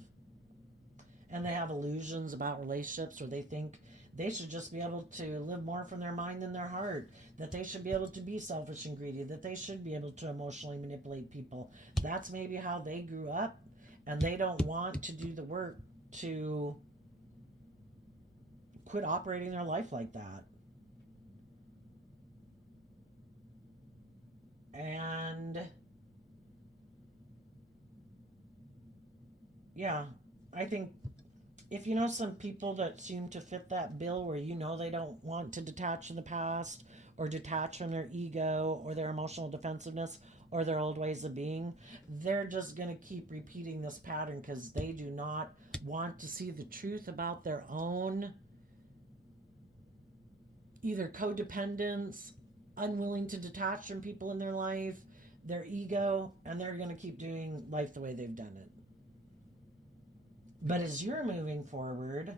And they have illusions about relationships where they think they should just be able to live more from their mind than their heart, that they should be able to be selfish and greedy, that they should be able to emotionally manipulate people. That's maybe how they grew up, and they don't want to do the work to quit operating their life like that. And yeah, I think if you know some people that seem to fit that bill where they don't want to detach from the past or detach from their ego or their emotional defensiveness or their old ways of being, they're just going to keep repeating this pattern because they do not want to see the truth about their own either codependence, unwilling to detach from people in their life, their ego, and they're going to keep doing life the way they've done it. But as you're moving forward,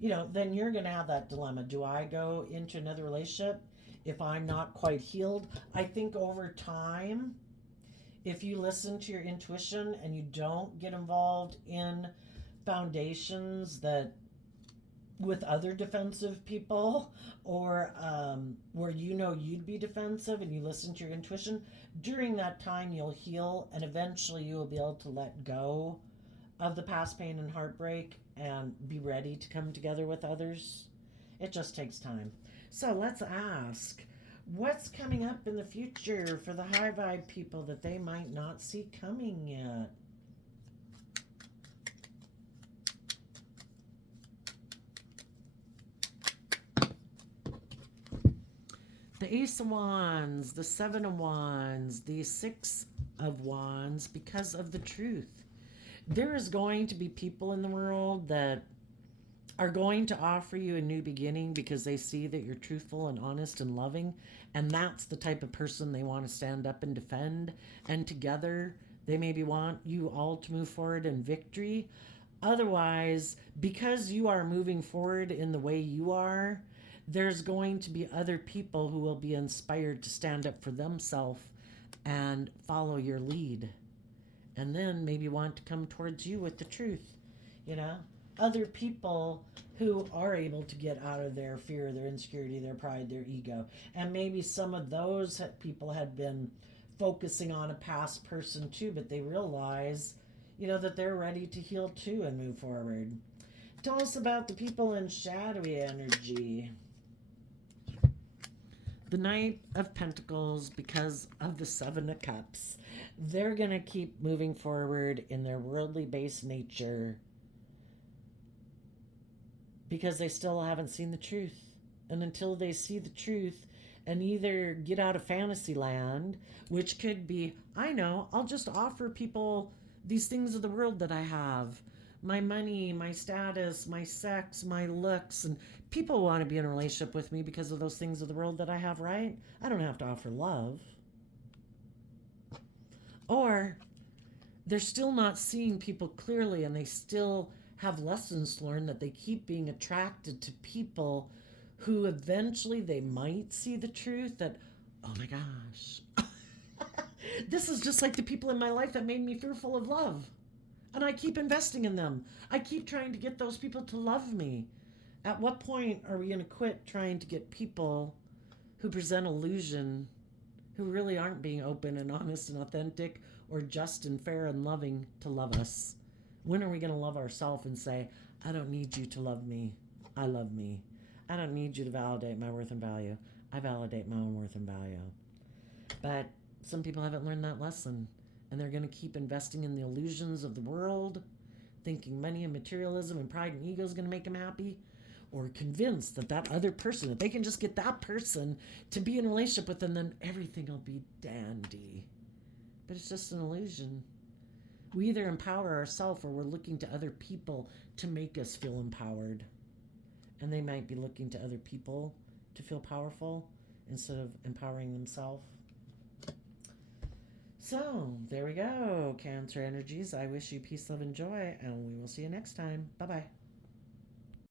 then you're going to have that dilemma. Do I go into another relationship if I'm not quite healed? I think over time, if you listen to your intuition and you don't get involved in foundations that with other defensive people or where you'd be defensive and you listen to your intuition, during that time you'll heal and eventually you will be able to let go of the past pain and heartbreak and be ready to come together with others. It just takes time. So let's ask, what's coming up in the future for the high vibe people that they might not see coming yet? The Ace of Wands, the Seven of Wands, the Six of Wands, because of the truth. There is going to be people in the world that are going to offer you a new beginning because they see that you're truthful and honest and loving. And that's the type of person they want to stand up and defend. And together, they maybe want you all to move forward in victory. Otherwise, because you are moving forward in the way you are, there's going to be other people who will be inspired to stand up for themselves and follow your lead. And then maybe want to come towards you with the truth, you know? Other people who are able to get out of their fear, their insecurity, their pride, their ego. And maybe some of those people had been focusing on a past person too, but they realize, that they're ready to heal too and move forward. Tell us about the people in shadowy energy. The Knight of Pentacles, because of the Seven of Cups. They're going to keep moving forward in their worldly based nature because they still haven't seen the truth. And until they see the truth and either get out of fantasy land, which could be, I'll just offer people these things of the world that I have. My money, my status, my sex, my looks, and people want to be in a relationship with me because of those things of the world that I have, right? I don't have to offer love. Or they're still not seeing people clearly and they still have lessons learned that they keep being attracted to people who eventually they might see the truth that, oh my gosh, this is just like the people in my life that made me fearful of love. And I keep investing in them. I keep trying to get those people to love me. At what point are we going to quit trying to get people who present illusion, who really aren't being open and honest and authentic or just and fair and loving to love us? When are we going to love ourselves and say, I don't need you to love me. I love me. I don't need you to validate my worth and value. I validate my own worth and value. But some people haven't learned that lesson. And they're going to keep investing in the illusions of the world, thinking money and materialism and pride and ego is going to make them happy, or convinced that that other person, that they can just get that person to be in a relationship with them, then everything will be dandy. But it's just an illusion. We either empower ourselves or we're looking to other people to make us feel empowered. And they might be looking to other people to feel powerful instead of empowering themselves. So, there we go, Cancer energies. I wish you peace, love, and joy, and we will see you next time. Bye-bye.